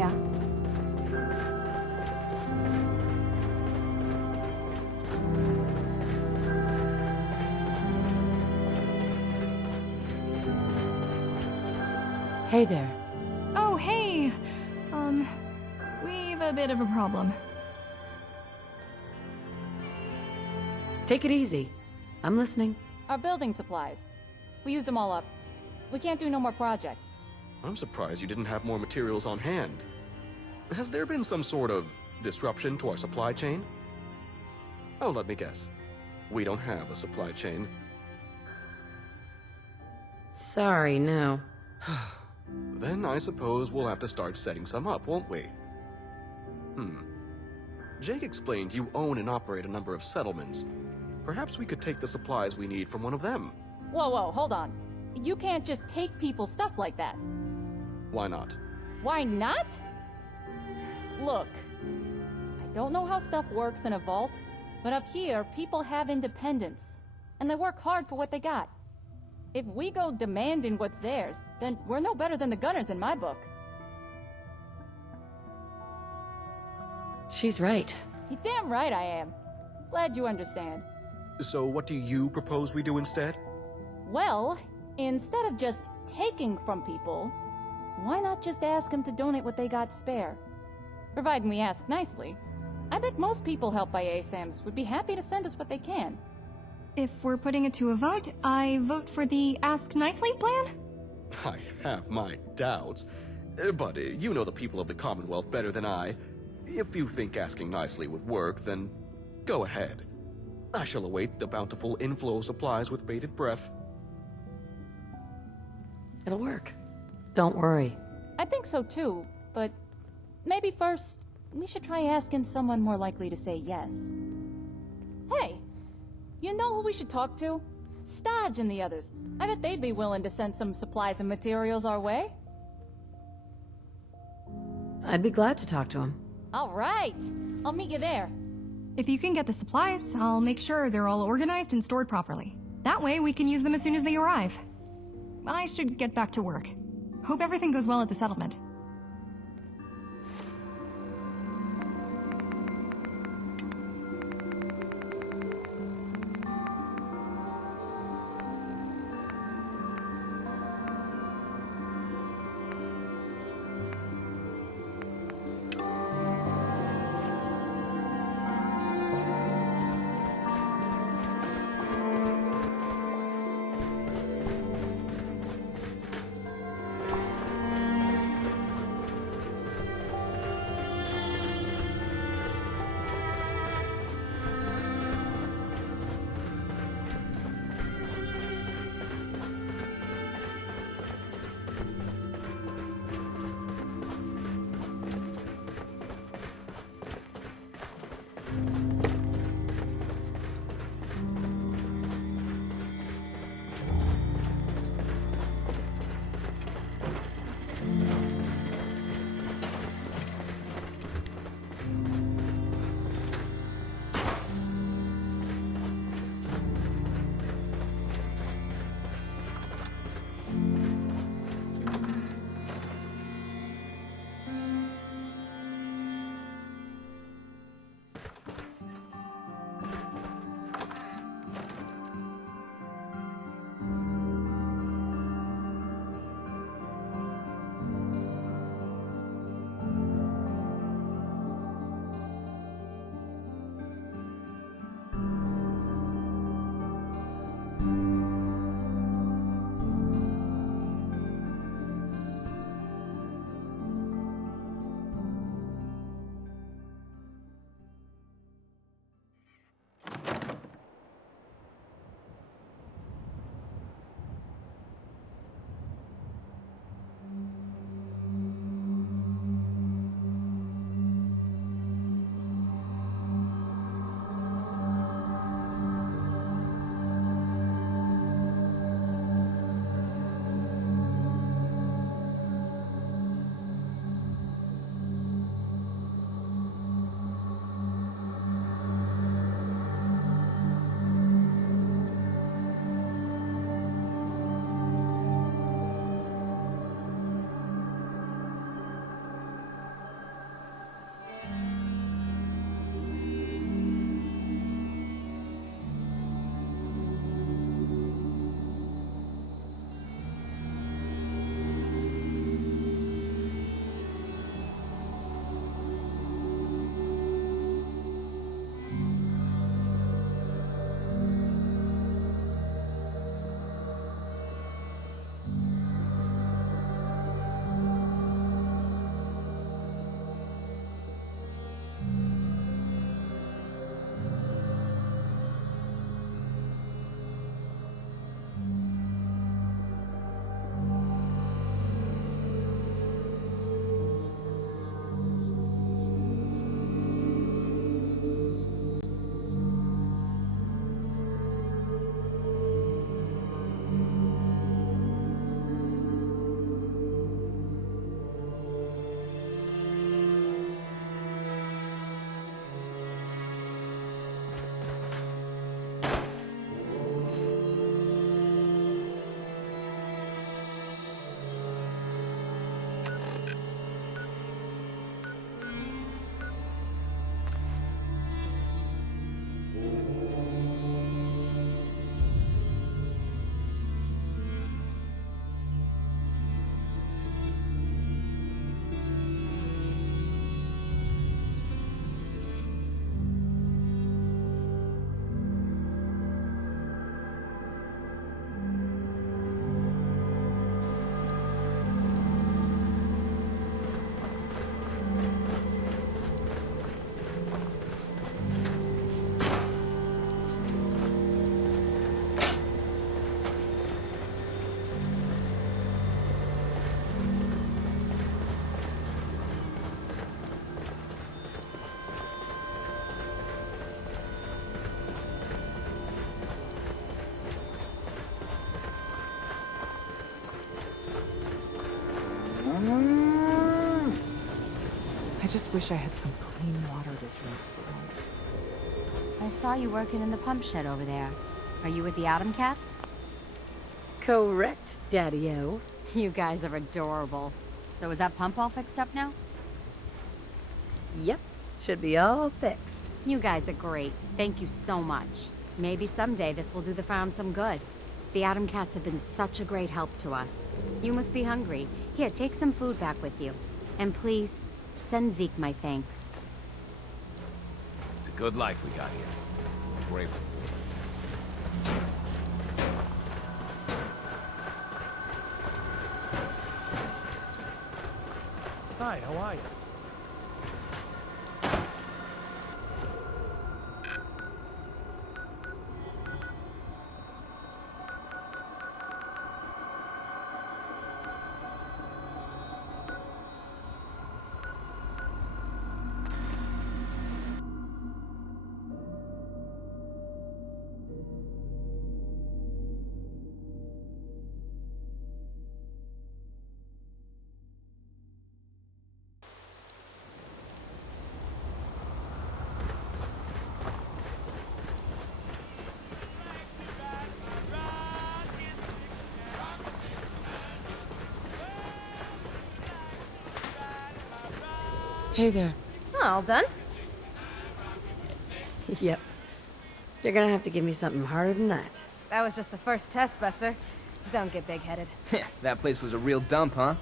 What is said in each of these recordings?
Yeah? Hey there. Oh, hey! We've a bit of a problem. Take it easy. I'm listening. Our building supplies. We used them all up. We can't do no more projects. I'm surprised you didn't have more materials on hand. Has there been some sort of disruption to our supply chain? Oh, let me guess. We don't have a supply chain. Sorry, no. Then I suppose we'll have to start setting some up, won't we? Jake explained you own and operate a number of settlements. Perhaps we could take the supplies we need from one of them. Whoa, hold on. You can't just take people's stuff like that. Why not? Why not? Look, I don't know how stuff works in a vault, but up here, people have independence, and they work hard for what they got. If we go demanding what's theirs, then we're no better than the gunners in my book. She's right. You're damn right I am. Glad you understand. So what do you propose we do instead? Well, instead of just taking from people, why not just ask them to donate what they got spare? Providing we ask nicely. I bet most people helped by ASAMs would be happy to send us what they can. If we're putting it to a vote, I vote for the Ask Nicely plan? I have my doubts. But you know the people of the Commonwealth better than I. If you think asking nicely would work, then go ahead. I shall await the bountiful inflow of supplies with bated breath. It'll work. Don't worry. I think so too, but maybe first, we should try asking someone more likely to say yes. Hey, you know who we should talk to? Stodge and the others. I bet they'd be willing to send some supplies and materials our way. I'd be glad to talk to him. All right, I'll meet you there. If you can get the supplies, I'll make sure they're all organized and stored properly. That way we can use them as soon as they arrive. I should get back to work. Hope everything goes well at the settlement. I just wish I had some clean water to drink for once. I saw you working in the pump shed over there. Are you with the Atom Cats? Correct, Daddy-O. You guys are adorable. So is that pump all fixed up now? Yep, should be all fixed. You guys are great. Thank you so much. Maybe someday this will do the farm some good. The Atom Cats have been such a great help to us. You must be hungry. Here, take some food back with you. And please, send Zeke my thanks. It's a good life we got here. I'm grateful. Hi, how are you? Hey there. Oh, all done? Yep. You're gonna have to give me something harder than that. That was just the first test, Buster. Don't get big-headed. That place was a real dump, huh?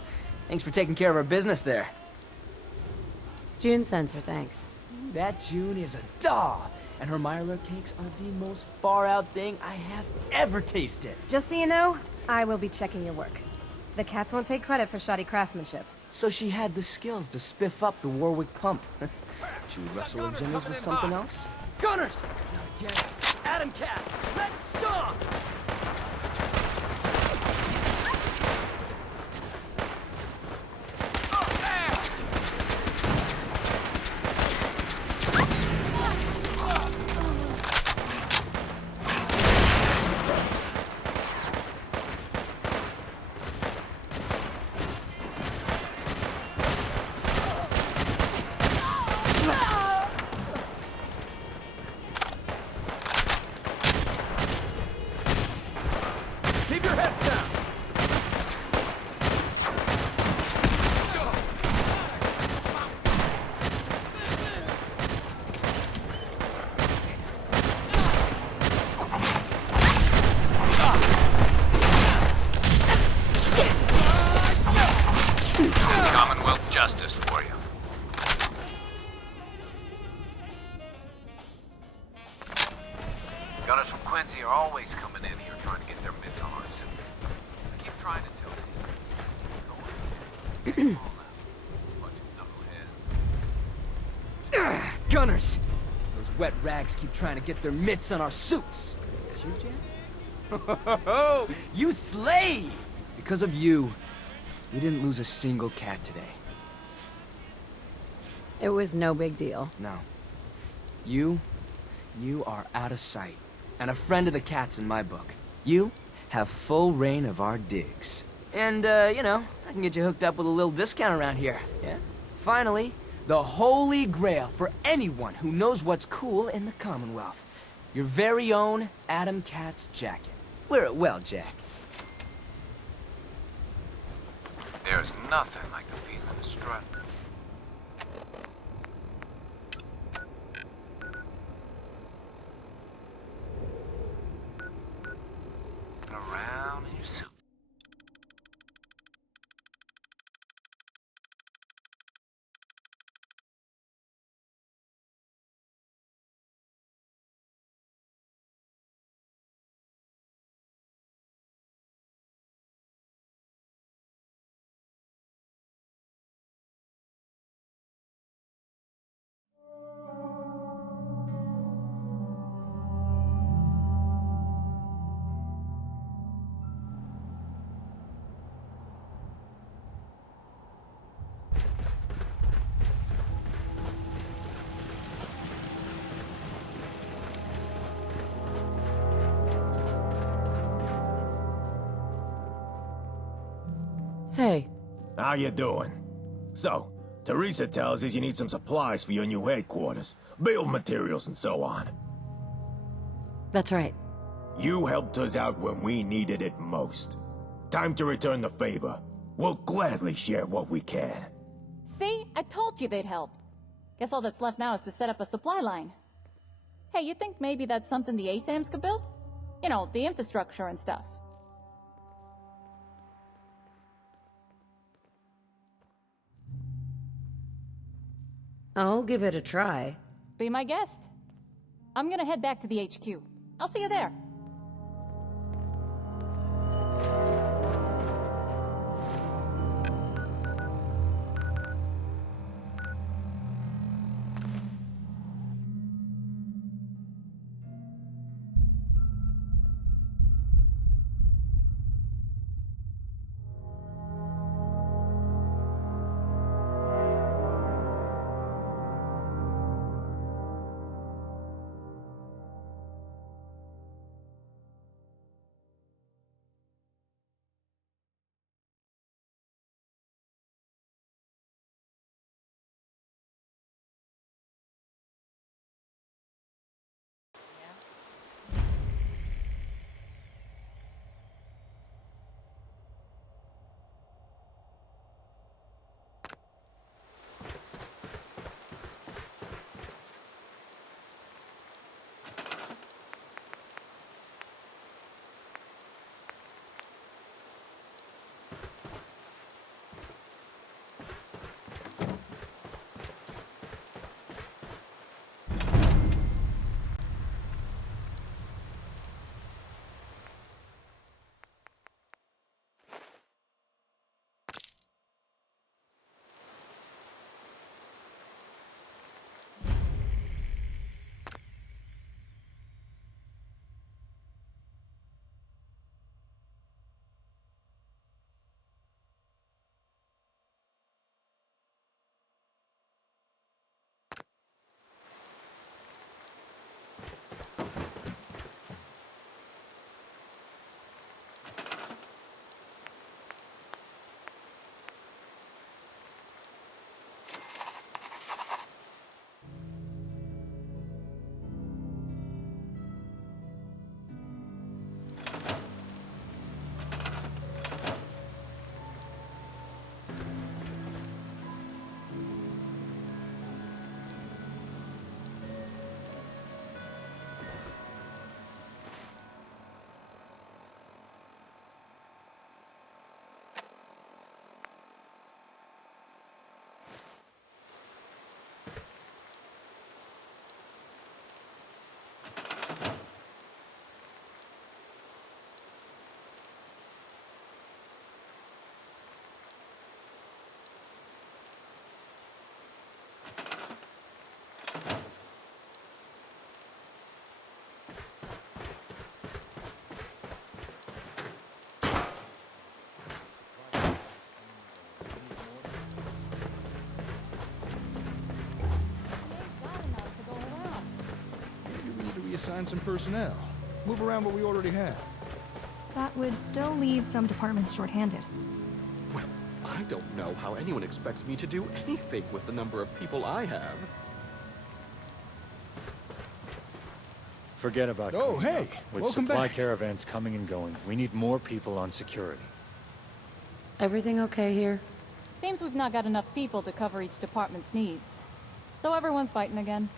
Thanks for taking care of our business there. June sensor, thanks. That June is a doll, and her Myra cakes are the most far-out thing I have ever tasted. Just so you know, I will be checking your work. The cats won't take credit for shoddy craftsmanship. So she had the skills to spiff up the Warwick pump. Should we wrestle agendas with something else? Gunners! Not again. Atom Cats, let's stomp! Keep your heads down! It's Commonwealth justice for you. Gunners from Quincy are always coming in here trying to get their mitts on our suits. I keep trying to tell you. Go ahead. Bunch of knuckleheads. Gunners! Those wet rags keep trying to get their mitts on our suits. That's you, Jack? You slayed! Because of you, we didn't lose a single cat today. It was no big deal. No. You are out of sight. And a friend of the cats in my book. You have full reign of our digs. And, you know, I can get you hooked up with a little discount around here, yeah? Finally, the holy grail for anyone who knows what's cool in the Commonwealth. Your very own Atom Cat's jacket. Wear it well, Jack. There's nothing like the feeling of strut. Around in your suit. Hey, How you doing? So, Teresa tells us you need some supplies for your new headquarters. Build materials and so on. That's right. You helped us out when we needed it most. Time to return the favor. We'll gladly share what we can. See? I told you they'd help. Guess all that's left now is to set up a supply line. Hey, you think maybe that's something the ASAMs could build? You know, the infrastructure and stuff. I'll give it a try. Be my guest. I'm gonna head back to the HQ. I'll see you there. Assign some personnel. Move around what we already have. That would still leave some departments short-handed. Well, I don't know how anyone expects me to do anything with the number of people I have. Forget about Oh, cleanup. hey, With welcome supply back. caravans coming and going, we need more people on security. Everything okay here? Seems we've not got enough people to cover each department's needs. So everyone's fighting again.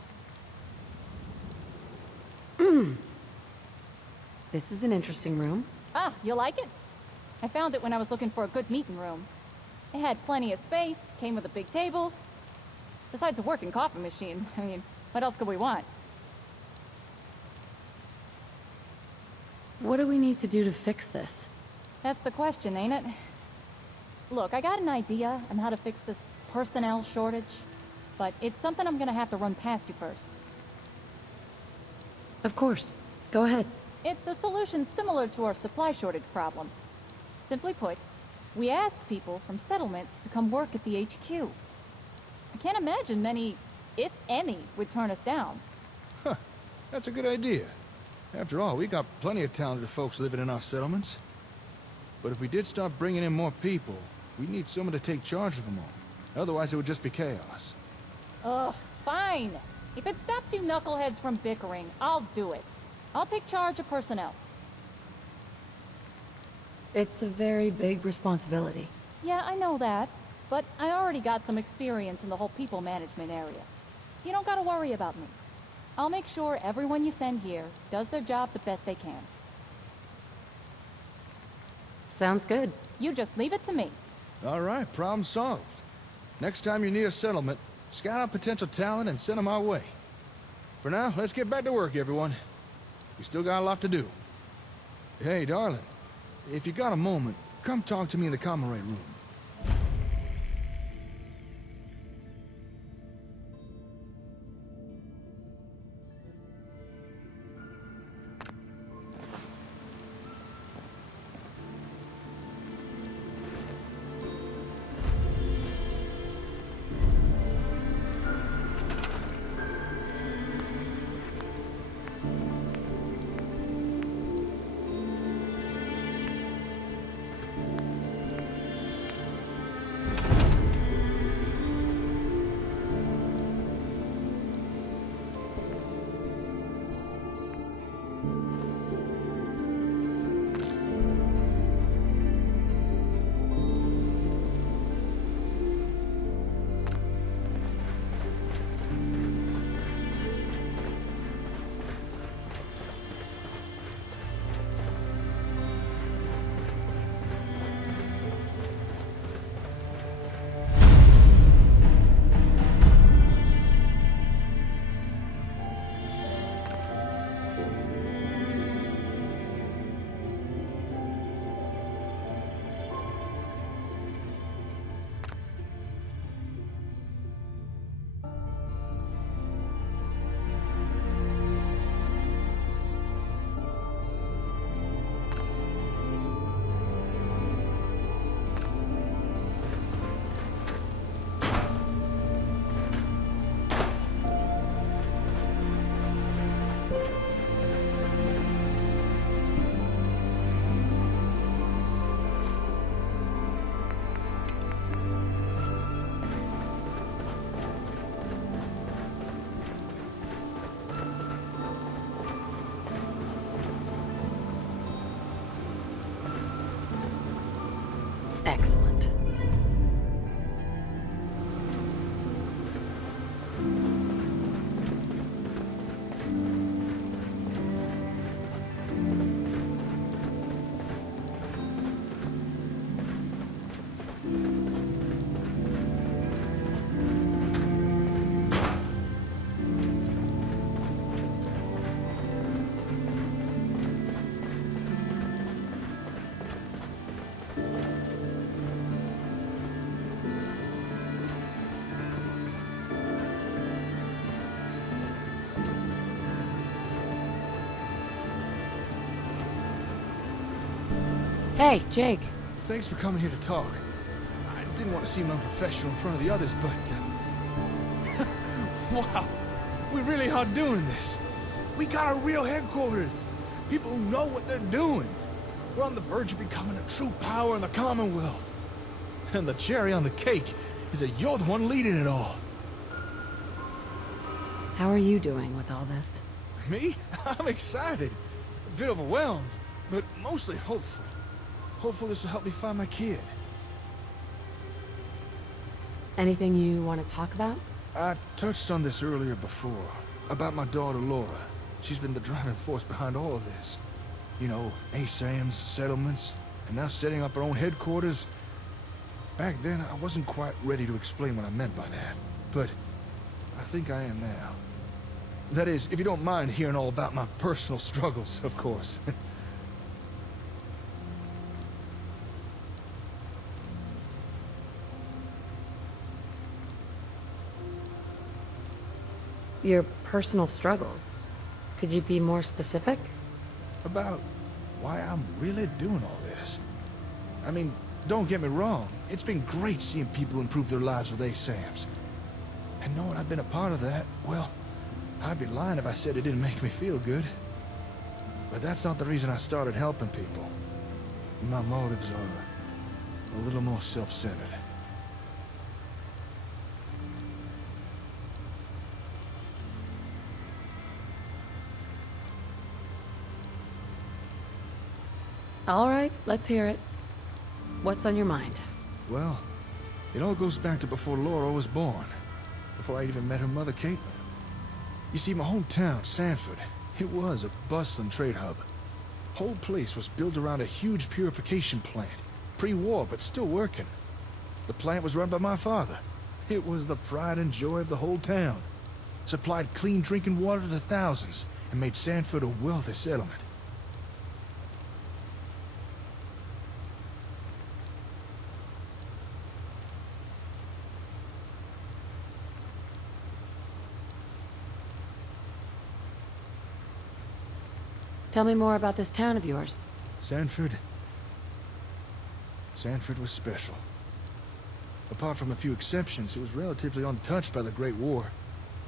This is an interesting room. Ah, you like it? I found it when I was looking for a good meeting room. It had plenty of space, came with a big table. Besides a working coffee machine, I mean, what else could we want? What do we need to do to fix this? That's the question, ain't it? Look, I got an idea on how to fix this personnel shortage, but it's something I'm gonna have to run past you first. Of course. Go ahead. It's a solution similar to our supply shortage problem. Simply put, we ask people from settlements to come work at the HQ. I can't imagine many, if any, would turn us down. Huh. That's a good idea. After all, we got plenty of talented folks living in our settlements. But if we did start bringing in more people, We need someone to take charge of them all. Otherwise, it would just be chaos. Ugh, fine. If it stops you knuckleheads from bickering, I'll do it. I'll take charge of personnel. It's a very big responsibility. Yeah, I know that. But I already got some experience in the whole people management area. You don't gotta worry about me. I'll make sure everyone you send here does their job the best they can. Sounds good. You just leave it to me. All right, problem solved. Next time you're near a settlement, scout out potential talent and send them our way. For now, let's get back to work, everyone. We still got a lot to do. Hey, darling, if you got a moment, come talk to me in the common room. Excellent. Hey, Jake. Thanks for coming here to talk. I didn't want to seem unprofessional in front of the others, but... wow, we really are doing this. We got a real headquarters. People who know what they're doing. We're on the verge of becoming a true power in the Commonwealth. And the cherry on the cake is that you're the one leading it all. How are you doing with all this? Me? I'm excited. A bit overwhelmed, but mostly hopeful. Hopeful this will help me find my kid. Anything you want to talk about? I touched on this earlier before, about my daughter Laura. She's been the driving force behind all of this. You know, ASAMs, settlements, and now setting up our own headquarters. Back then, I wasn't quite ready to explain what I meant by that, but I think I am now. That is, if you don't mind hearing all about my personal struggles, of course. Your personal struggles. Could you be more specific? About why I'm really doing all this. I mean, don't get me wrong. It's been great seeing people improve their lives with ASAMs. And knowing I've been a part of that, well, I'd be lying if I said it didn't make me feel good. But that's not the reason I started helping people. My motives are a little more self-centered. All right, let's hear it. What's on your mind? Well, it all goes back to before Laura was born. Before I even met her mother, Caitlin. You see, my hometown, Sanford, it was a bustling trade hub. Whole place was built around a huge purification plant. Pre-war, but still working. The plant was run by my father. It was the pride and joy of the whole town. Supplied clean drinking water to thousands, and made Sanford a wealthy settlement. Tell me more about this town of yours. Sanford was special. Apart from a few exceptions, it was relatively untouched by the Great War.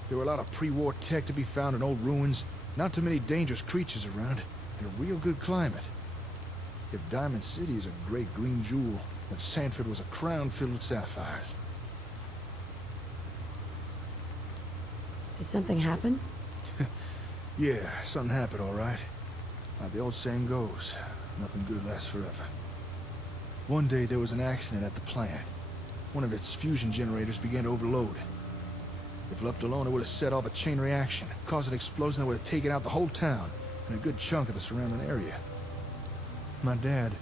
There were a lot of pre-war tech to be found in old ruins, not too many dangerous creatures around, and a real good climate. If Diamond City is a great green jewel, then Sanford was a crown filled with sapphires. Did something happen? Yeah, something happened, all right. Like the old saying goes, nothing good lasts forever. One day there was an accident at the plant. One of its fusion generators began to overload. If left alone, it would have set off a chain reaction, caused an explosion that would have taken out the whole town and a good chunk of the surrounding area. My dad,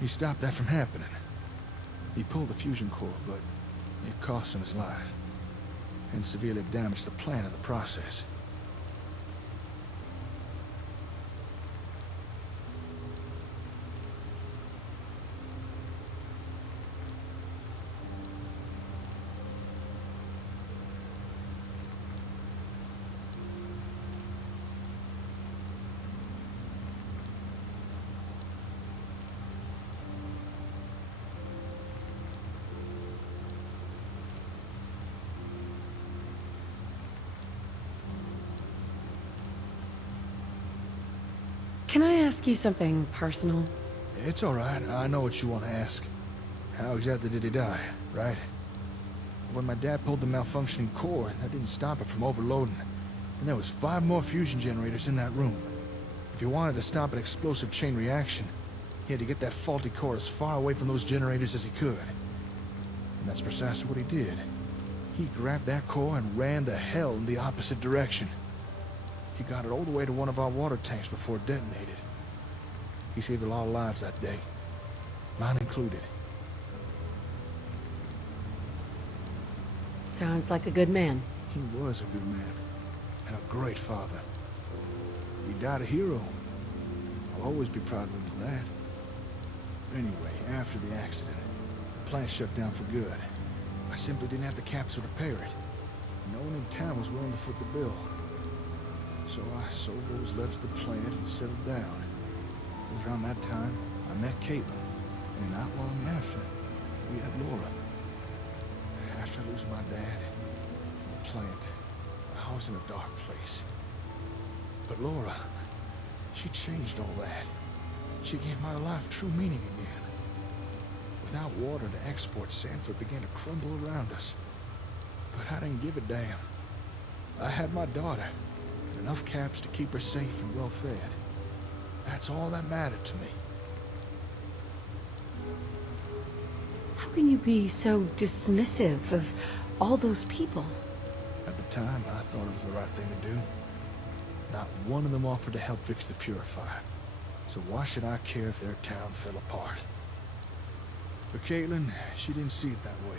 he stopped that from happening. He pulled the fusion core, but it cost him his life, and severely damaged the plant in the process. Can I ask you something personal? It's all right. I know what you want to ask. How exactly did he die, right? When my dad pulled the malfunctioning core, that didn't stop it from overloading. And there was 5 more fusion generators in that room. If he wanted to stop an explosive chain reaction, he had to get that faulty core as far away from those generators as he could. And that's precisely what he did. He grabbed that core and ran the hell in the opposite direction. He got it all the way to one of our water tanks before it detonated. He saved a lot of lives that day, mine included. Sounds like a good man. He was a good man, and a great father. He died a hero. I'll always be proud of him for that. Anyway, after the accident, the plant shut down for good. I simply didn't have the capital to repair it. No one in town was willing to foot the bill. So I sold what was left of the plant and settled down. It was around that time I met Caitlin, and not long after, we had Nora. After losing my dad, the plant, I was in a dark place. But Laura, she changed all that. She gave my life true meaning again. Without water to export, Sanford began to crumble around us. But I didn't give a damn. I had my daughter. Enough caps to keep her safe and well fed. That's all that mattered to me. How can you be so dismissive of all those people? At the time, I thought it was the right thing to do. Not one of them offered to help fix the purifier. So why should I care if their town fell apart? But Caitlin, she didn't see it that way.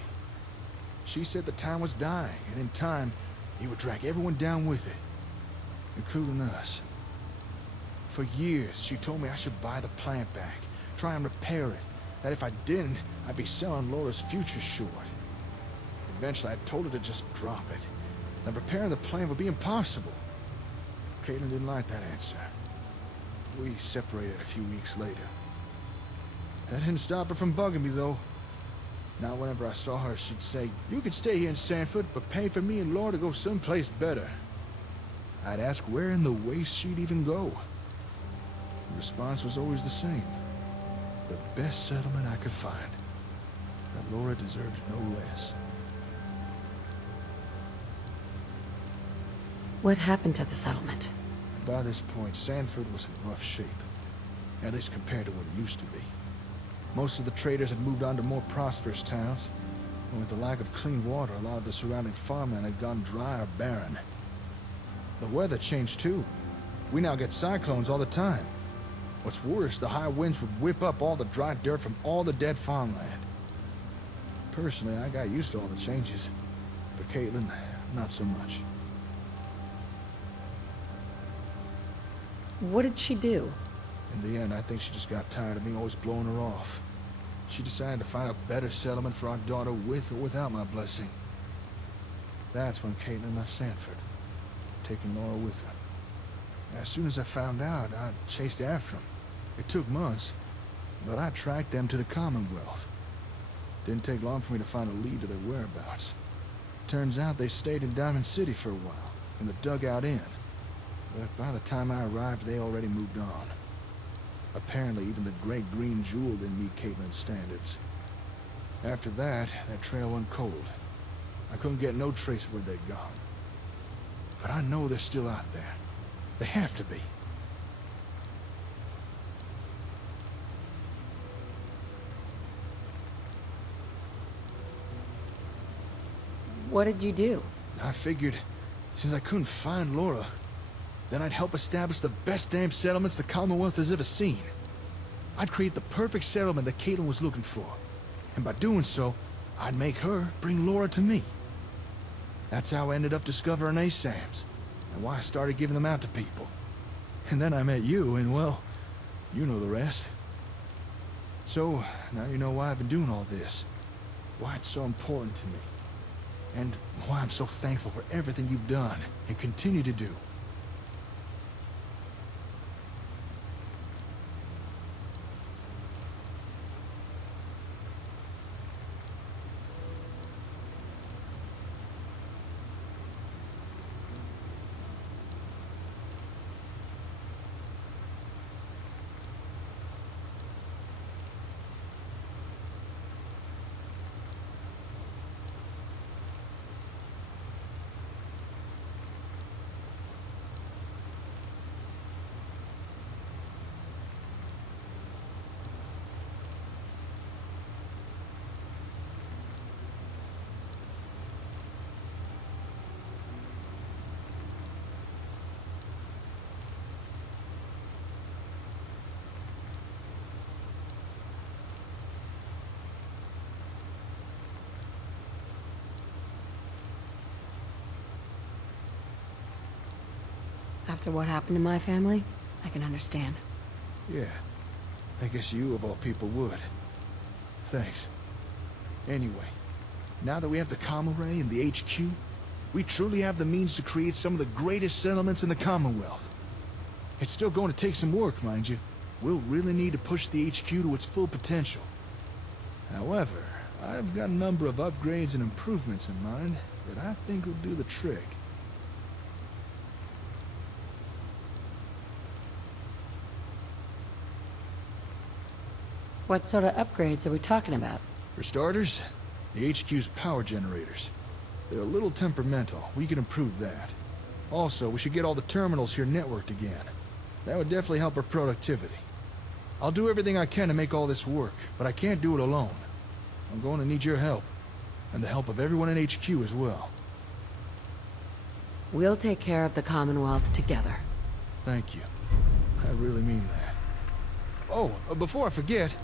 She said the town was dying, and in time, he would drag everyone down with it. Including us. For years, she told me I should buy the plant back, try and repair it, that if I didn't, I'd be selling Laura's future short. Eventually, I told her to just drop it, that repairing the plant would be impossible. Caitlin didn't like that answer. We separated a few weeks later. That didn't stop her from bugging me, though. Now, whenever I saw her, she'd say, "You can stay here in Sanford, but pay for me and Laura to go someplace better." I'd ask where in the waste she'd even go. The response was always the same. the best settlement I could find. That Laura deserves no less. What happened to the settlement? By this point, Sanford was in rough shape. At least compared to what it used to be. Most of the traders had moved on to more prosperous towns, and with the lack of clean water, a lot of the surrounding farmland had gone dry or barren. The weather changed too. We now get cyclones all the time. What's worse, the high winds would whip up all the dry dirt from all the dead farmland. Personally, I got used to all the changes, but Caitlin, not so much. What did she do? In the end, I think she just got tired of me always blowing her off. She decided to find a better settlement for our daughter with or without my blessing. That's when Caitlin left Sanford, taking Nora with her. As soon as I found out, I chased after them. It took months, but I tracked them to the Commonwealth. Didn't take long for me to find a lead to their whereabouts. Turns out they stayed in Diamond City for a while, in the Dugout Inn. But by the time I arrived, they already moved on. Apparently, even the Great Green Jewel didn't meet Caitlin's standards. After that trail went cold. I couldn't get no trace of where they'd gone. But I know they're still out there. They have to be. What did you do? I figured, since I couldn't find Laura, then I'd help establish the best damn settlements the Commonwealth has ever seen. I'd create the perfect settlement that Caitlin was looking for. And by doing so, I'd make her bring Laura to me. That's how I ended up discovering ASAMs, and why I started giving them out to people. And then I met you, and well, you know the rest. So, now you know why I've been doing all this. Why it's so important to me. And why I'm so thankful for everything you've done, and continue to do. After what happened to my family, I can understand. Yeah. I guess you, of all people, would. Thanks. Anyway, now that we have the comm array and the HQ, we truly have the means to create some of the greatest settlements in the Commonwealth. It's still going to take some work, mind you. We'll really need to push the HQ to its full potential. However, I've got a number of upgrades and improvements in mind that I think will do the trick. What sort of upgrades are we talking about? For starters, the HQ's power generators. They're a little temperamental. We can improve that. Also, we should get all the terminals here networked again. That would definitely help our productivity. I'll do everything I can to make all this work, but I can't do it alone. I'm going to need your help, and the help of everyone in HQ as well. We'll take care of the Commonwealth together. Thank you. I really mean that. Oh, before I forget,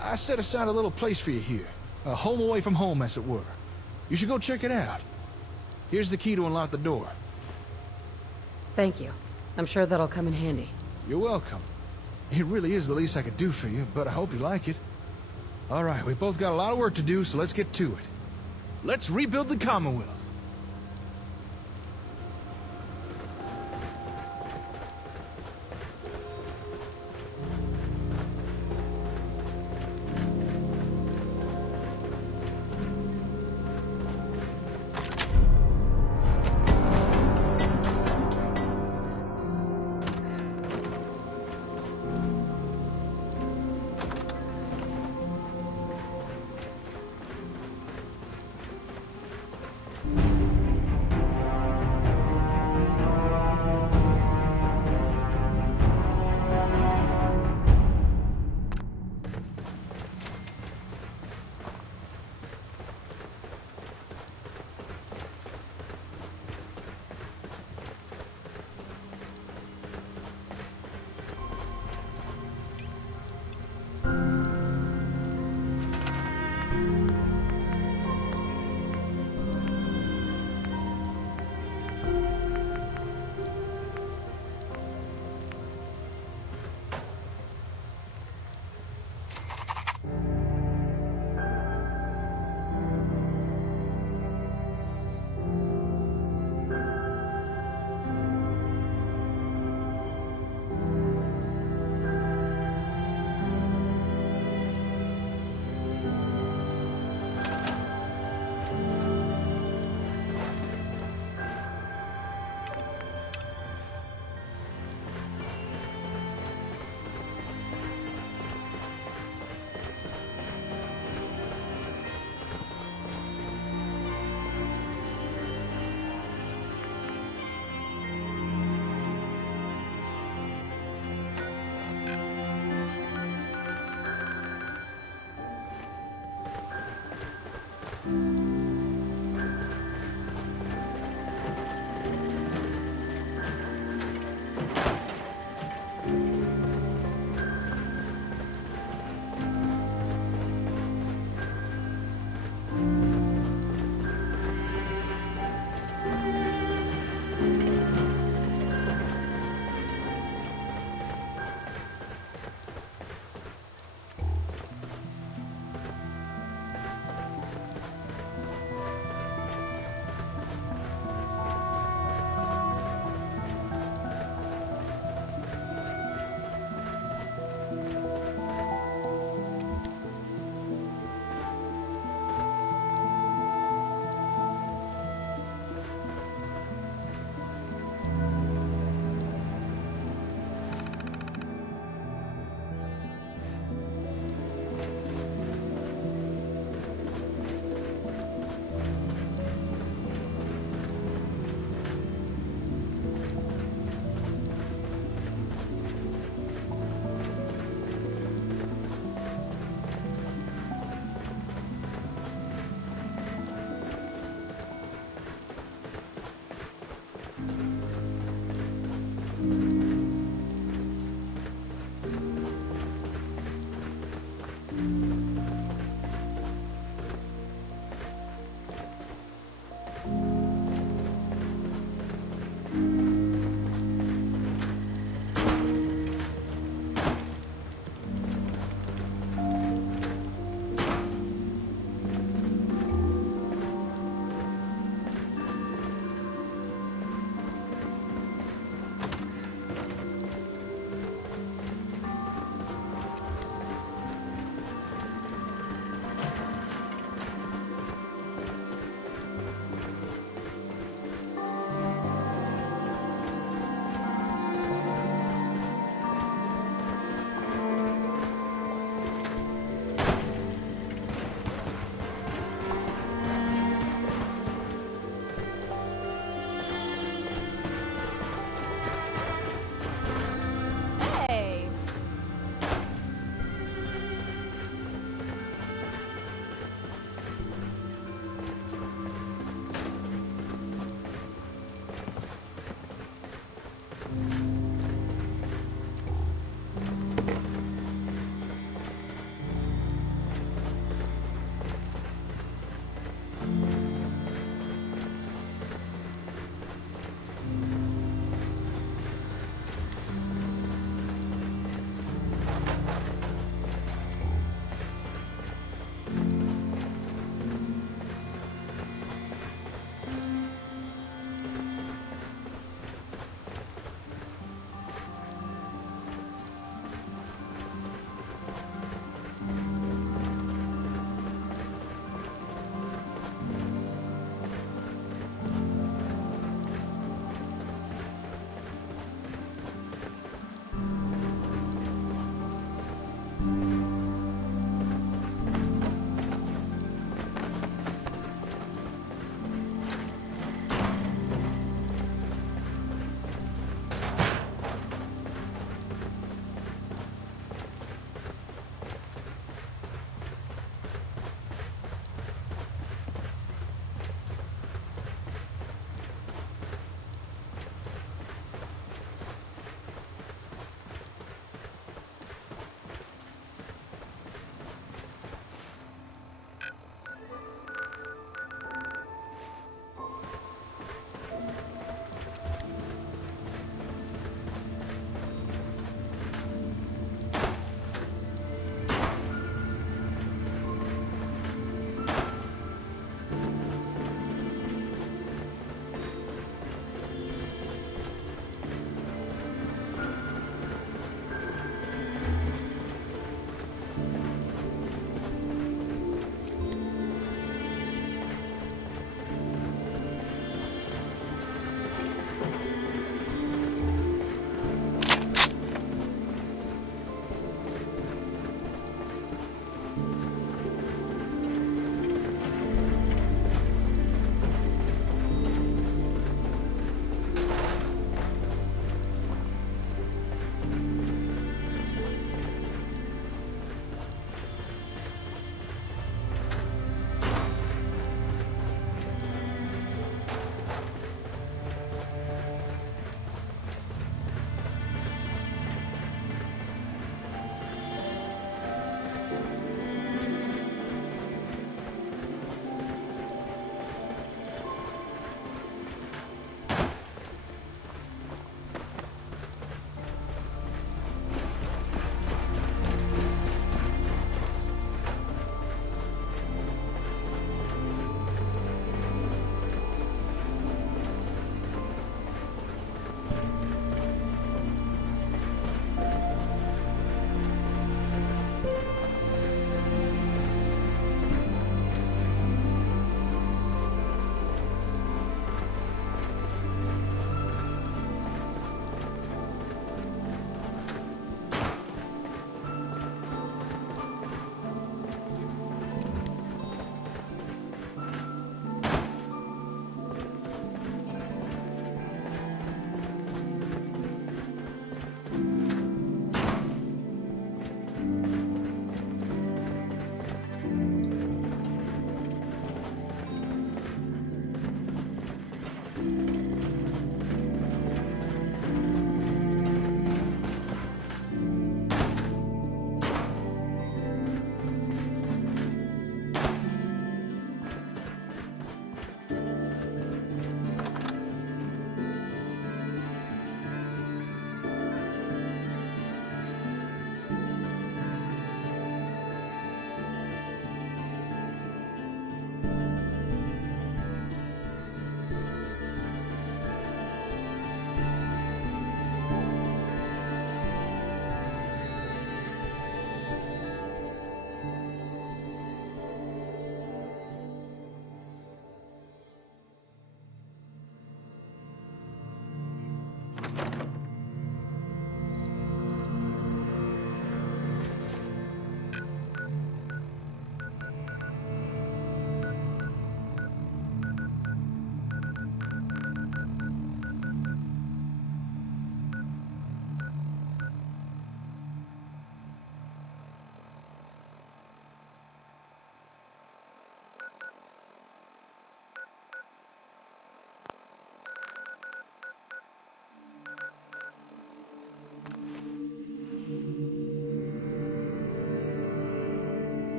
I set aside a little place for you here. A home away from home, as it were. You should go check it out. Here's the key to unlock the door. Thank you. I'm sure that'll come in handy. You're welcome. It really is the least I could do for you, but I hope you like it. All right, we both got a lot of work to do, so let's get to it. Let's rebuild the Commonwealth.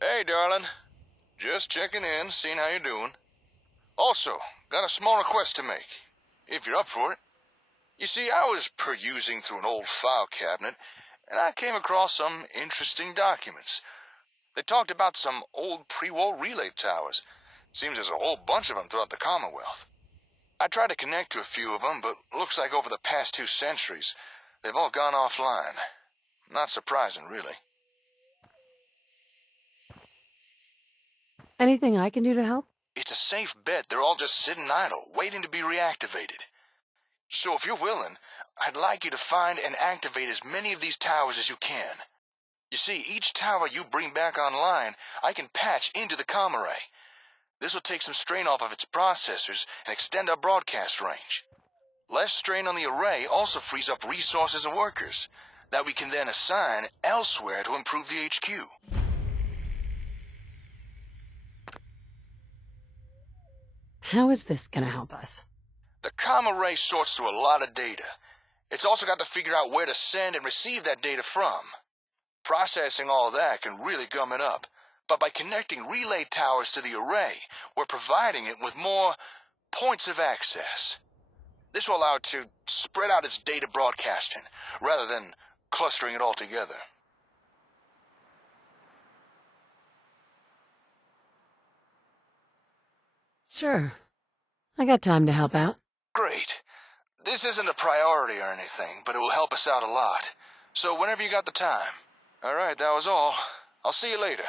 Hey, darling. Just checking in, seeing how you're doing. Also, got a small request to make, if you're up for it. You see, I was perusing through an old file cabinet, and I came across some interesting documents. They talked about some old pre-war relay towers. Seems there's a whole bunch of them throughout the Commonwealth. I tried to connect to a few of them, but looks like over the past 2 centuries, they've all gone offline. Not surprising, really. Anything I can do to help? It's a safe bet they're all just sitting idle, waiting to be reactivated. So if you're willing, I'd like you to find and activate as many of these towers as you can. You see, each tower you bring back online, I can patch into the comm array. This will take some strain off of its processors and extend our broadcast range. Less strain on the array also frees up resources and workers that we can then assign elsewhere to improve the HQ. How is this gonna help us? The comm array sorts through a lot of data. It's also got to figure out where to send and receive that data from. Processing all that can really gum it up. But by connecting relay towers to the array, we're providing it with more points of access. This will allow it to spread out its data broadcasting, rather than clustering it all together. Sure. I got time to help out. Great. This isn't a priority or anything, but it will help us out a lot. So whenever you got the time. All right, that was all. I'll see you later.